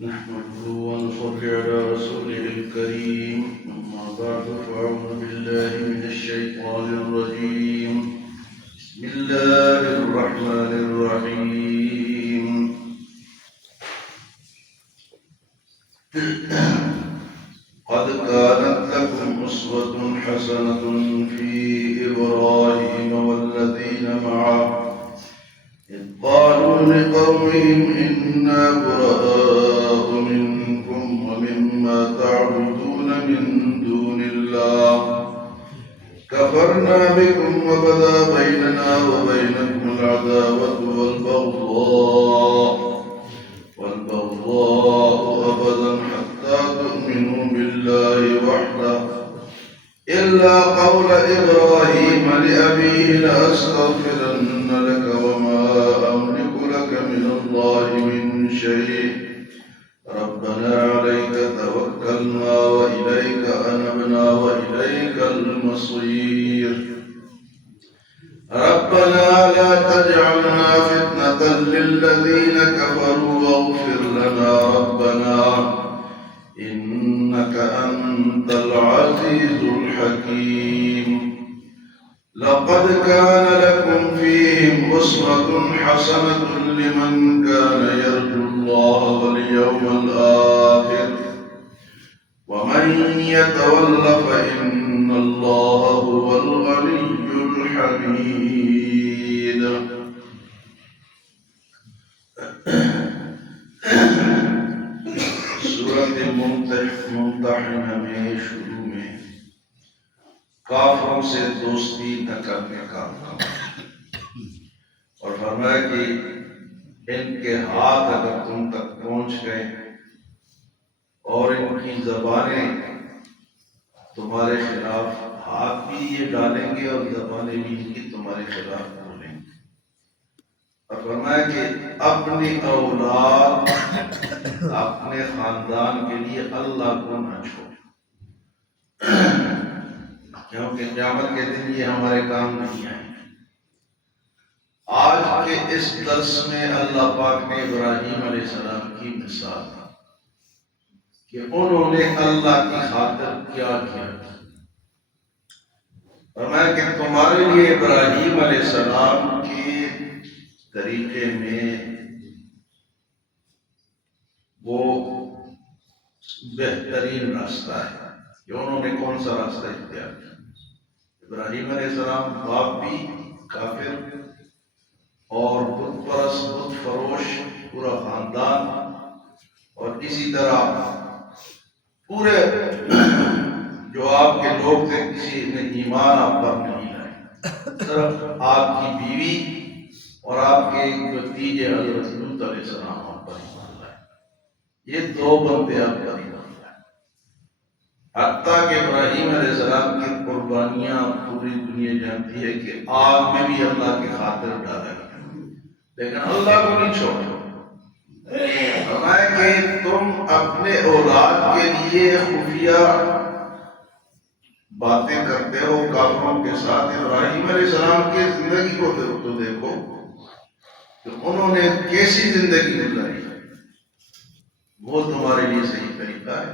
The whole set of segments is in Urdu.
نحمده ونصلي على رسوله الكريم أما بعد فأعوذ بالله من الشيطان الرجيم بسم الله الرحمن الرحيم قد كانت لكم أسوة حسنة في إبراهيم والذين معه إذ قالوا لقومهم إنا براء منكم ومما تعبدون من دون الله كفرنا بكم وبدا بيننا وبينكم العداوة والبغضاء أبدا حتى تؤمنوا بالله وحده إلا قول إبراهيم لأبيه لأستغفرن لك وما أملك لك من الله من شيء ربنا عليك توكلنا وإليك أنبنا وإليك المصير ربنا لا تجعلنا فتنة للذين كفروا واغفر لنا ربنا إنك أنت العزيز الحكيم لقد كان لكم فيهم أسوة حسنة لمن كان يرجو الله واليوم الآخر ومن يتول فإن الله هو الغني الحميد سورة ممتحنہ میں شروع میں کافروں سے دوستی نہ کرنے کا حکم اور فرمایا کہ ان کے ہاتھ اگر تم تک پہنچ گئے اور ان کی زبانیں تمہارے خلاف ہاتھ بھی یہ ڈالیں گے اور زبانیں بھی ان کی تمہارے خلاف بولیں گے اور فرمایا کہ اپنی اولاد اپنے خاندان کے لیے اللہ کو نہ چھوڑو کیونکہ قیامت کے دن یہ ہمارے کام نہیں آئیں گے۔ آج کے اس درس میں اللہ پاک نے ابراہیم علیہ السلام کی مثال دی کہ انہوں نے اللہ کی خاطر کیا کیا تھا۔ فرمایا کہ تمہارے لیے ابراہیم علیہ السلام کے طریقے میں وہ بہترین راستہ ہے کہ انہوں نے کون سا راستہ اختیار کیا۔ ابراہیم علیہ السلام باپ بھی کافر اور بت پرست بت فروش پورا خاندان اور اسی طرح پورے جو آپ کے لوگ تھے کسی نے ایمان آپ پر نہیں لائے، صرف آپ کی بیوی اور آپ کے بھتیجے حضرت لوط علیہ السلام آپ پر ایمان لائے۔ یہ دو بندے آپ پر ایمان لائے، حتیٰ کہ ابراہیم علیہ السلام کی قربانیاں پوری دنیا جانتی ہے کہ آگ میں بھی اللہ کی خاطر ڈالا گیا، لیکن اللہ کو نہیں چھوڑا۔ فرمایا کہ تم اپنے اولاد کے لیے خفیہ باتیں کرتے ہو کافروں کے ساتھ۔ ابراہیم علیہ السلام کی زندگی کو تو دیکھو کہ انہوں نے کیسی زندگی گزاری، وہ تمہارے لیے صحیح طریقہ ہے،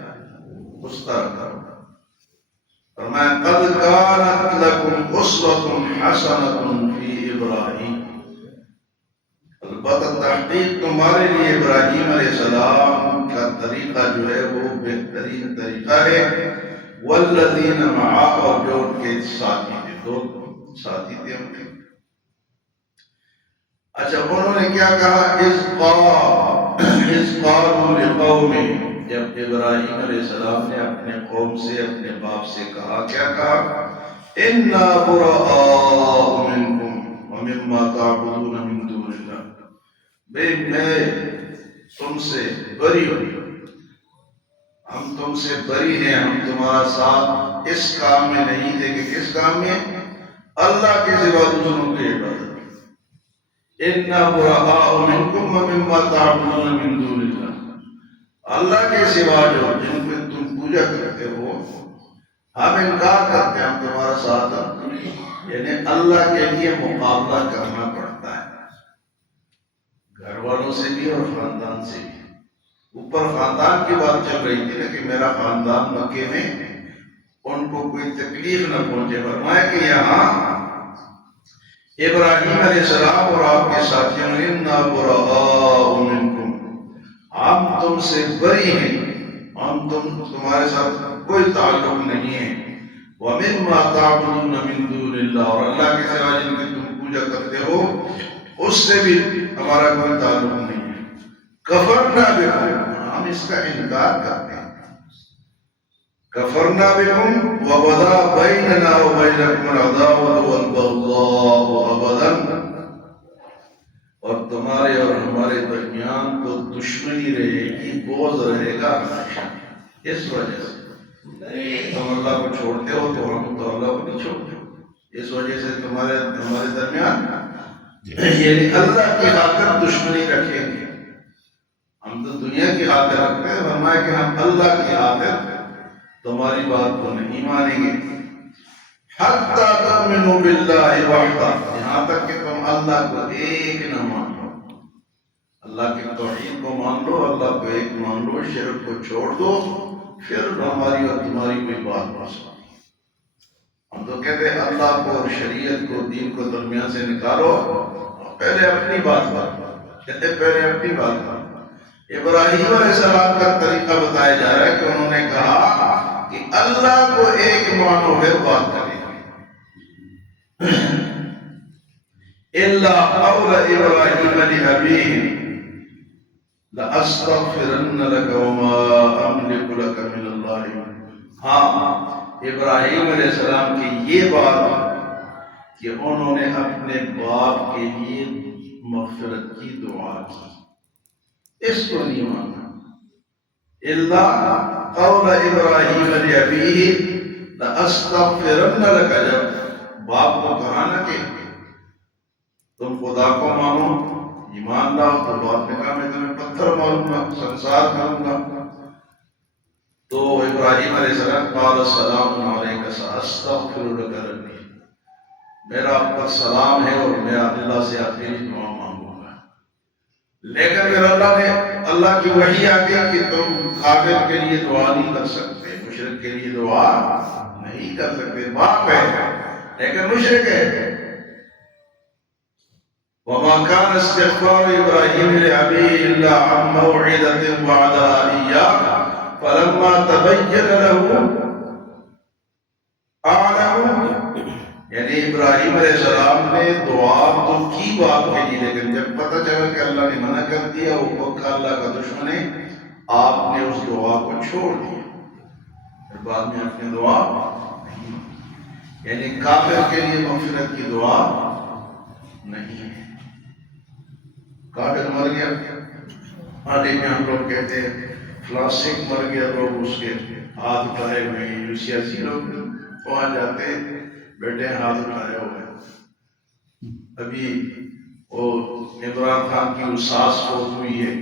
اس طرح کرو۔ فرمایا قد كانت لكم أسوة حسنة في إبراہیم، البتہ تحقیق تمہارے لیے ابراہیم علیہ السلام کا طریقہ جو ہے وہ بہترین طریقہ ہے، والذین معہ، اور جو ان کے ساتھی تھے، دو ساتھی تھے ان کے۔ اچھا انہوں نے کیا کہا؟ اذ قالوا لقومهم، جب ابراہیم علیہ السلام نے اپنے قوم سے اپنے باپ سے کہا، کیا کہا؟ انا براء منکم ومما تعبدون من دون اللہ، میں تم سے بری ہوں، ہم تم سے بری ہیں، ہم تمہارا ساتھ اس کام میں نہیں دیں گے۔ کس کام میں؟ اللہ کے سوا دوسروں کی عبادت۔ اِنَّا بُرَآءُ مِنْكُمْ وَمِمَّا تَعْبُدُونَ مِن دُونِ اللَّهِ، اللہ کے سوا جو جن پہ تم پوجا کرتے ہو ہم انکار کرتے ہیں، ہم تمہارا ساتھ یعنی اللہ کے لیے مقابلہ کرنا پڑتا ہے، گھر والوں سے بھی اور خاندان سے بھی۔ اوپر خاندان کی بات چل رہی تھی نا کہ میرا خاندان مکے میں ان کو کوئی تکلیف نہ پہنچے. فرمایا کہ یہاں ابراہیم علیہ السلام اور آپ کے ساتھیوں نے انا براء منکم، ہم تم سے بری ہیں، ہم تمہارے ساتھ کوئی تعلق نہیں ہے. وَمِمَّا تَعْبُدُونَ مِن دُونِ اللَّهِ، اور اللہ کے سوا جن کی تم پوجا کرتے ہو اس سے بھی ہمارا کوئی تعلق نہیں ہے. کفرنا بکم، ہم اس کا انکار کرتے ہیں. کفرنا بکم وبدا بیننا وبینکم العداوۃ والبغضاء ابدا، اور تمہارے اور ہمارے درمیان تو دشمنی رہے گی، بغض رہے گا ہمیشہ. اس وجہ سے تم اللہ کو چھوڑتے ہو تو ہم تو اللہ کو نہیں چھوڑتے. اس وجہ سے ہمارے درمیان یعنی اللہ کی خاطر دشمنی رکھیں گے. ہم تو دنیا کی خاطر رکھتے ہیں، فرمایا کہ ہم اللہ کی خاطر تمہاری بات کو نہیں مانیں گے. حتی تؤمنوا باللہ وحدہ، یہاں تک کہ تم اللہ کو ایک نہ مان لو، اللہ کی توحید کو مان لو، اللہ کو ایک مان لو، شرک کو چھوڑ دو، پھر ہماری اور تمہاری کوئی بات نہ سنو. ہم تو کہتے ہیں اللہ کو اور شریعت کو دین کو درمیان سے نکالو، پہلے اپنی بات بات کہتے ہیں، پہلے اپنی بات بات. ابراہیم علیہ السلام کا طریقہ بتایا جا رہا ہے کہ انہوں نے کہا کہ اللہ کو ایک مانو پھر بات کریں. الا قول ابراہیم لابیہ لأستغفرن لك وما أملك لك من الله. ہاں ابراہیم علیہ السلام کی یہ بات کہ انہوں نے اپنے باپ کے لیے مغفرت کی دعا کی، اس کو نہیں مانا. الا قول ابراہیم لابیہ لأستغفرن لك، جب باپ کو کہا نا کہ تم خدا کو مانو، ایمان لاؤ، تو باپ نے کہا میں تمہیں پتھر ماروں گا، سنسار کروں گا. تو ابراہیم علیہ السلام قال السلام علیک سأستغفر لك ربی، میرا آپ پر سلام ہے اور میں اللہ سے آپ کے لیے دعا مانگوں گا. لیکن پھر اللہ کی وحی آ گئی کہ تم کافر کے لیے دعا نہیں کر سکتے، مشرک کے لیے دعا نہیں کر سکتے. باپ ہے لیکن مشرک ہے. وما كان استغفار ابراہیم لابیہ الا عن موعدۃ وعدها اياه فلما تبين له انه، یعنی ابراہیم علیہ السلام نے دعا تو کی باپ کے لیے، لیکن جب پتہ چلا کہ اللہ نے منع کر دیا، وہ پکا اللہ کا دشمن ہے، آپ نے اس دعا کو چھوڑ دیا. پھر بعد میں اپنی دعا نہیں، یعنی کافر کے لیے مغفرت کی دعا نہیں ہے. کافر مر گیا، آدھی میں ہم لوگ کہتے ہیں فلاں سکھ مر گیا، لوگ اس کے ہاتھ اٹھائے ہوئے ہیں. جو سیاسی لوگ وہاں جاتے ہیں، بیٹے ہاتھ اٹھائے ہوئے. ابھی وہ عمران خان کی اساس فوت ہوئی ہے،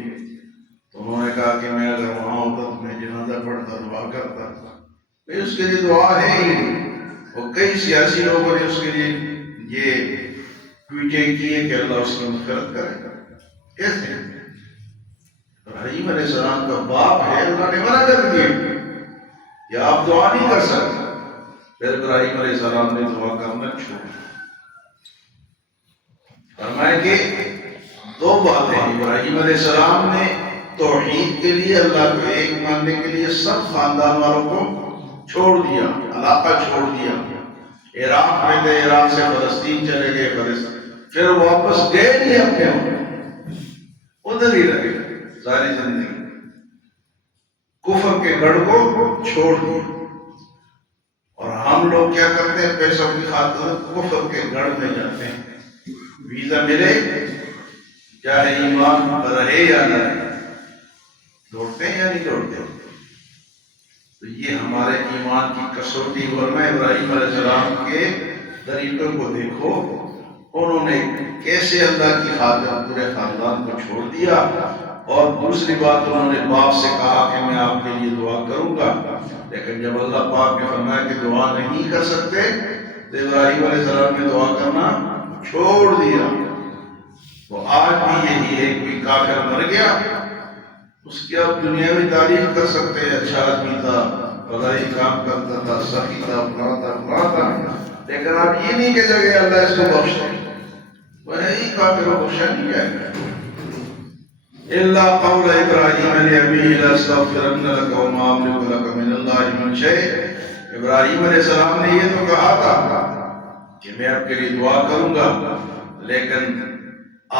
تو انہوں نے کہا کہ میں اگر وہاں ہوتا تو میں جنازہ پڑھتا، دعا کرتا. اس کے لیے دعا ہے ہی نہیں. اور کئی سیاسی لوگوں نے اس کے لیے یہ ٹویٹیں کی ہے کہ اللہ اس کی مغفرت کرے. کیسے؟ ابراہیم علیہ السلام کا باپ ہے، اللہ نے منع کر دیا کہ آپ دعا نہیں کر سکتے. پھر ابراہیم علیہ السلام نے دعا کرنا چھوڑ. فرمایا کہ دو باتیں، ابراہیم علیہ السلام نے توحید کے لیے، اللہ کو ایک ماننے کے لیے سب خاندان والوں کو چھوڑ دیا، علاقہ چھوڑ دیا. عراق میں تھے، عراق سے فلسطین چلے گئے، پھر واپس گئے نہیں اپنے، ادھر ہی رہے ساری زندگی. کفر کے گڑھ کو چھوڑ دیا. اور ہم لوگ کیا کرتے ہیں؟ پیسوں کی خاطر کفر کے گڑھ میں جاتے ہیں. ویزا ملے چاہے ایمان رہے یا نہ رہے، دوڑتے ہیں یا نہیں دوڑتے. تو یہ ہمارے ایمان کی کسوٹی. ورنہ ابراہیم علیہ السلام کے طریقوں کو دیکھو، انہوں نے کیسے اللہ کی خاطر پورے خاندان کو چھوڑ دیا. اور دوسری بات، انہوں نے باپ سے کہا کہ میں آپ کے لیے دعا کروں گا، لیکن جب اللہ پاک نے فرمایا کہ دعا نہیں کر سکتے تو ابراہیم علیہ السلام نے دعا کرنا چھوڑ دیا. تو آج بھی یہی ہے، کوئی کافر مر گیا اس کی آپ دنیاوی تعریف کر سکتے ہیں، اچھا آدمی تھا، فلائی کام کرتا تھا، سخی تھا، فلاں تھا، لیکن آپ یہ نہیں کہہ سکے اللہ اس کو بخش دے، وہ ہی کافر و بخشا نہیں جائے گا۔ الا قول ابراہیم لابیہ لاستغفرن لک وما املک لک من اللہ من شیء۔ ابراہیم علیہ السلام نے یہ تو کہا تھا کہ میں آپ کے لیے دعا کروں گا، لیکن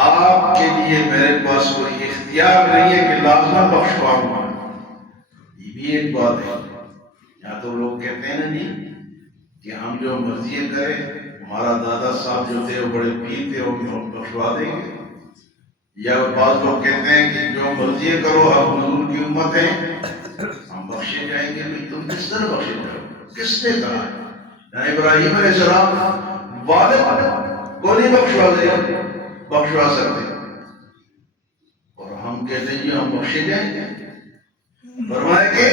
آپ کے لیے میرے پاس کوئی اختیار نہیں ہے کہ لازمہ بخشواؤں گا۔ یہ بھی ایک بات ہے، یا تو لوگ کہتے ہیں نا نہیں کہ ہم جو مرضی کریں، ہمارا دادا صاحب جو تھے وہ بڑے پیر تھے، وہ بخشوا دیں گے، یا بعض لوگ کہتے ہیں کہ جو مرضی کرو، ہم حضور کی امت ہیں، ہم بخشے جائیں گے۔ بھئی تم کس طرح بخشے جاؤ؟ کس نے کہا؟ یعنی ابراہیم علیہ السلام والد کو نہیں بخشوا سکتے، اور ہم کہتے ہیں ہم بخشے جائیں گے۔ فرمائے کہ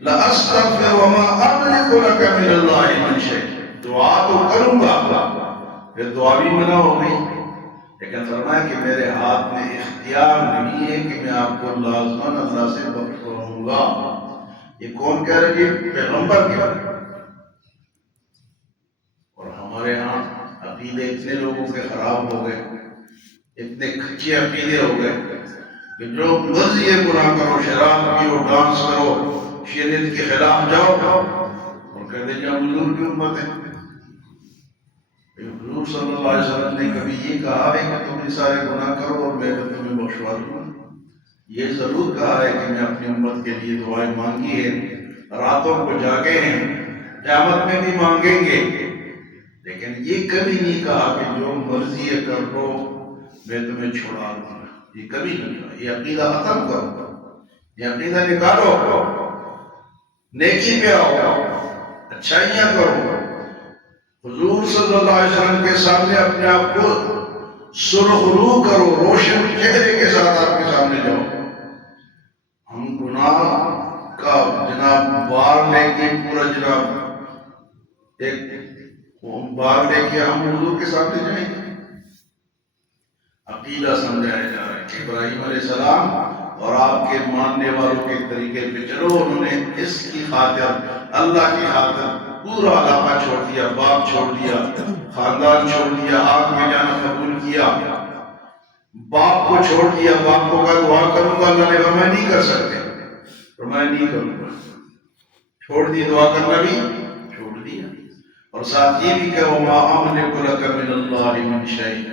لَأَسْتَغْفِرُ وَمَا أَمْلِكُ لَكَ مِنَ اللَّهِ مِنْ شَيْءٍ، دعا تو کروں گا، پھر دعا بھی منع ہو گئی، لیکن فرمایا کہ میرے ہاتھ میں اختیار نہیں ہے کہ میں آپ کو لازماً اللہ سے بخشواؤں گا۔ یہ کون کہہ رہے ہیں؟ پیغمبر کہہ رہے ہیں۔ اور ہمارے ہاں عقیدے اتنے لوگوں کے خراب ہو گئے، اتنے کچے عقیدے ہو گئے کہ جو مرضی گناہ کرو، شراب پیو، ڈانس کرو، شریعت کے خلاف جاؤ، اور کہتے ہیں ہم حضور کی امت ہیں۔ حضور صلی اللہ علیہ وسلم نے کبھی یہ کہا ہے کہ تم یہ سارے گناہ کرو اور میں تمہیں بخشوا دوں گا؟ یہ ضرور کہا ہے کہ میں اپنی امت کے لیے دعائیں مانگی ہے، راتوں کو جاگے ہیں، قیامت میں بھی مانگیں گے، لیکن یہ کبھی نہیں کہا کہ جو مرضی کر لو میں تمہیں چھوڑا دوں گا۔ یہ کبھی نہیں کہا۔ یہ عقیدہ ختم کرو، یہ عقیدہ نکالو، نیکی پہ آؤ، اچھائیاں کرو، حضور صلی اللہ علیہ وسلم کے سامنے اپنے آپ کو سرخرو کرو، روشن چہرے کے ساتھ آپ کے سامنے جاؤ۔ ہم گناہ کا جناب بار لے کے پورا جناب ایک بار لے کے ہم حضور کے سامنے جائیں گے۔ عقیدہ سمجھایا جا رہا ہے کہ ابراہیم علیہ السلام اور آپ کے ماننے والوں کے طریقے پہ چلو، انہوں نے اس کی خاطر، اللہ کی خاطر پورا علاقہ چھوڑ دیا، باپ چھوڑ دیا، خاندان چھوڑ دیا، آگ میں جانا قبول کیا، باپ کو چھوڑ دیا، باپ کو کہا دعا کروں گا، اللہ نے فرمایا نہیں کر سکتے، فرمایا نہیں کروں گا، چھوڑ دی، دعا کرنا بھی چھوڑ دیا، اور ساتھ یہ بھی کہ وَمَا أَمْلِكُ لَكَ مِنَ اللَّهِ مِنْ شَيْءٍ،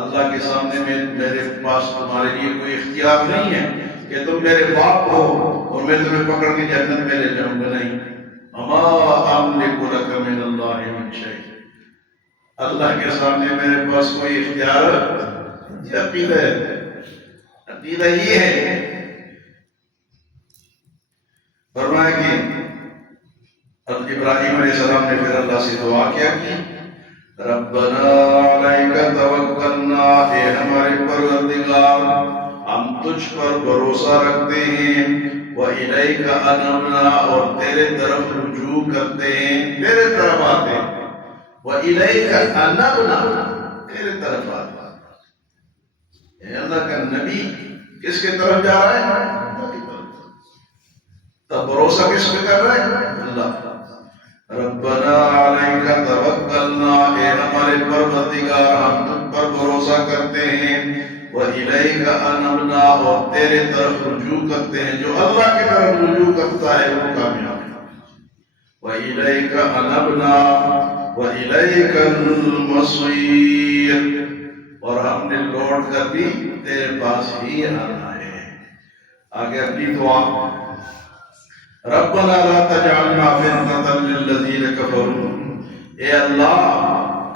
اللہ کے سامنے میں میرے پاس تمہارے لیے کوئی اختیار نہیں ہے کہ تم میرے باپ ہو اور میں تمہیں پکڑ کے جنت میں لے جاؤں گا، نہیں۔ وَمَا أَمْلِكُ لَكَ مِنَ اللَّهِ مِنْ شَيْءٍ، اللہ کے سامنے میرے پاس کوئی اختیار نہیں۔ یہ عقیدہ ہے، عقیدہ یہ ہے۔ فرمایا کہ ابراہیم علیہ السلام نے پھر اللہ سے دعا کیا کہ ربنا علیک توکلنا، اے ہمارے پروردگار ہم تجھ پر بھروسہ رکھتے ہیں، وَإِلَيْكَ أَنَبْنَا، اور تیرے طرف رجوع کرتے ہیں، تیرے طرف آتے ہیں، وَإِلَيْكَ أَنَبْنَا، تیرے طرف آتے ہیں۔ اے اللہ کا نبی کس کے طرف جا رہا ہے؟ اللہ کی طرف۔ تب بھروسہ کس پہ کر رہا ہے؟ اللہ۔ ربنا علیک توکلنا، اے ہمارے پروردگار ہم تجھ پر بھروسہ کرتے ہیں، وَإِلَيْكَ أَنَبْنَا، اور تیرے طرف رجوع کرتے ہیں، جو اللہ کی طرف رجوع کرتا ہے وہ کامیاب ہے۔ وَإِلَيْكَ أَنَبْنَا وَإِلَيْكَ الْمَصِيرُ، اور ہم نے لوٹ کر بھی تیرے پاس ہی آنا ہے۔ آگے اپنی دعا، ربنا لا تجعلنا فتنة للذین کفروا، اے اللہ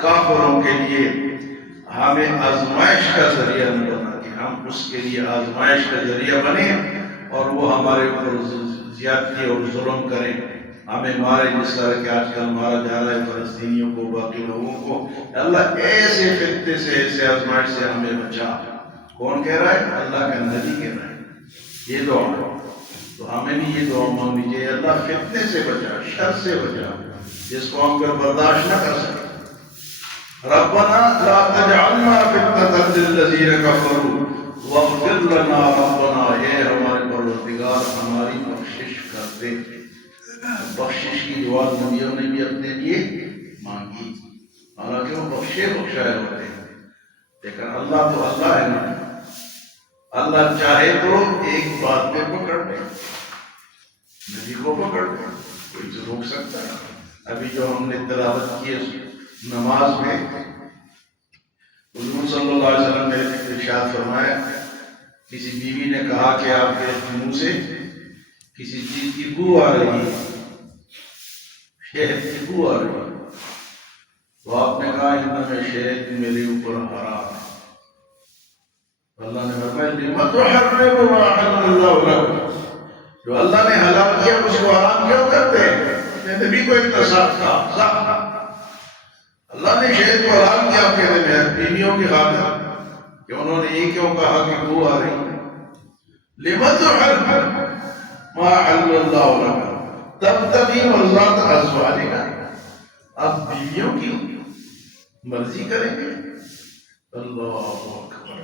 کافروں کے لیے ہمیں آزمائش کا ذریعہ نہ بنا، کہ ہم اس کے لیے آزمائش کا ذریعہ بنے اور وہ ہمارے اوپر زیادتی اور ظلم کریں، ہمیں مارے، جس طرح کہ آج کل مارا جا رہا ہے فلسطینیوں کو، باقی لوگوں کو۔ اللہ ایسے فتنے سے، ایسے آزمائش سے ہمیں بچا۔ کون کہہ رہا ہے؟ اللہ کا نبی کہہ رہا ہے یہ دعا۔ تو ہمیں بھی یہ دعا مانگنی چاہیے، اللہ فتنے سے بچا، شر سے بچا، جس کو ہم پھر برداشت نہ کر سکیں۔ ربنا لا تجعلنا فتنة للذین کفروا واغفر لنا ربنا، اے ہمارے پروردگار ہماری بخشش کر دے۔ بخشش کی دعا نبیوں نے بھی اپنے لیے مانگی، حالانکہ وہ بخشائے ہوتے ہیں، لیکن اللہ تو اللہ ہے نا، اللہ چاہے تو ایک بات میں پکڑ لے، نبی کو پکڑ لے، کوئی تو روک سکتا ہے۔ ابھی جو ہم نے تلاوت کی نماز میں، حضور صلی اللہ علیہ وسلم نے ارشاد فرمایا، کسی بیوی نے کہا کہ آپ کے منہ سے کسی چیز کی بو آ رہی ہے، شہد کی بو آ رہی ہے، تو آپ نے کہا انما شہد میرے اوپر حرام ہے۔ اللہ نے فرمایا لما تحرم ما احل اللہ لک، جو اللہ نے حلال کیا اس کو حرام کیوں کرتے ہیں؟ نبی کو اقتصاد تھا، اللہ نے شہد کو حرام کیا آپ کہتے ہیں بیویوں کی خاطر، کہ انہوں نے یہ کیوں کہا کہ بو آ رہی ہے؟ لما تحرم ما احل اللہ لک تبتغی مرضات ازواجک، آپ بیویوں کی مرضی کریں گے؟ اللہ اکبر،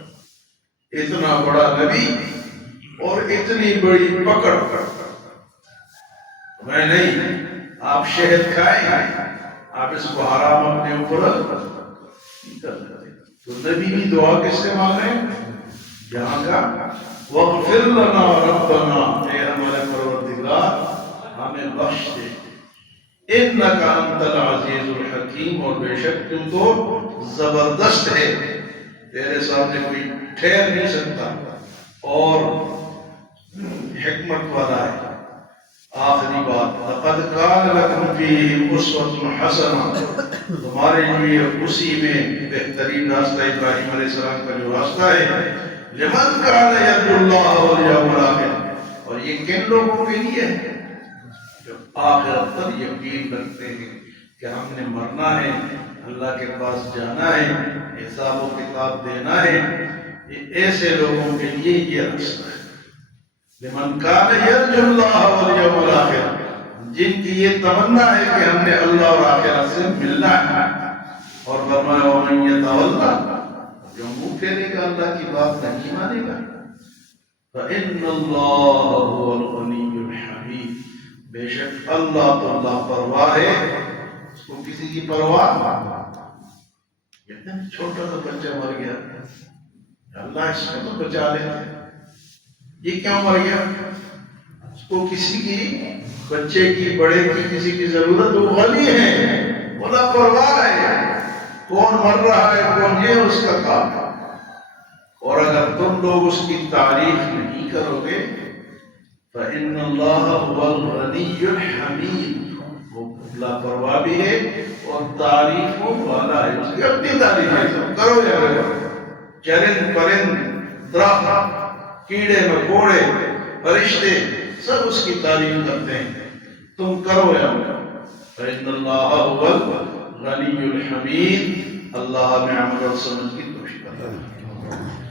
اتنا بڑا نبی اور اتنی بڑی پکڑ، میں نہیں، آپ شہد کھائیں، آپ اس کو حرام اپنے اوپر نہیں کر سکتے۔ تو نبی بھی دعا کس سے مانگے؟ یہاں کا وَاغْفِرْ لَنَا رَبَّنَا، اے ہمارے پروردگار ہمیں بخش دے، اِنَّكَ أَنْتَ الْعَزِيزُ الْحَكِيمُ، اور بے شک تم تو زبردست ہے، تیرے سامنے کوئی ٹھہر نہیں سکتا اور حکمت والا ہے۔ آخری بات، لَقَدْ كَانَ لَكُمْ فِيهِمْ أُسْوَةٌ حَسَنَةٌ، تمہارے لیے اسی میں بہترین راستہ ابراہیم علیہ السلام کا جو راستہ ہے، لِمَنْ كَانَ يَرْجُو اللَّهَ وَالْيَوْمَ الْآخِرَ، اور یہ کن لوگوں کے لیے ہے؟ جو آخرت پر یقین رکھتے ہیں کہ ہم نے مرنا ہے، اللہ کے پاس جانا ہے، حساب و کتاب دینا ہے، یہ ایسے لوگوں کے لیے یہ راستہ ہے۔ لمن کان یرجو اللہ والیوم الآخر، جن کی یہ تمنا ہے کہ ہم نے اللہ اور آخرت سے ملنا ہے، اور فرمایا ومن یتولی، جو منہ پھیرے گا اللہ کی بات نہیں مانے گا، فإن اللہ هو الغنی الحمید، بے شک اللہ تو اللہ پرواہ ہے، اس کو کسی کی پرواہ کہتے ہیں چھوٹا سا بچہ مر گیا، اللہ اس کو تو بچا لیتے ہیں، یہ کیوں مر گیا؟ اس کو کسی کی، بچے کی، بڑے کی، کسی کی ضرورت، وہ غنی ہے، وہ لاپرواہ ہے، کون مر رہا ہے کون، یہ اس کا کام ہے۔ اور اگر تم لوگ اس کی تعریف نہیں کرو گے، فإن اللہ هو الغنی الحمید، وہ لاپرواہ بھی ہے اور تعریف والا ہے، اس کی اپنی تعریف ہے، تم کرو یا نہ کرو، چرند پرند درخت کیڑے مکوڑے فرشتے سب اس کی تعریف کرتے ہیں، تم کرو یا نہ کرو، فإن اللہ هو الغنی الحمید، اللہ میں عمل اور سمجھ کی توفیق عطا فرمائے۔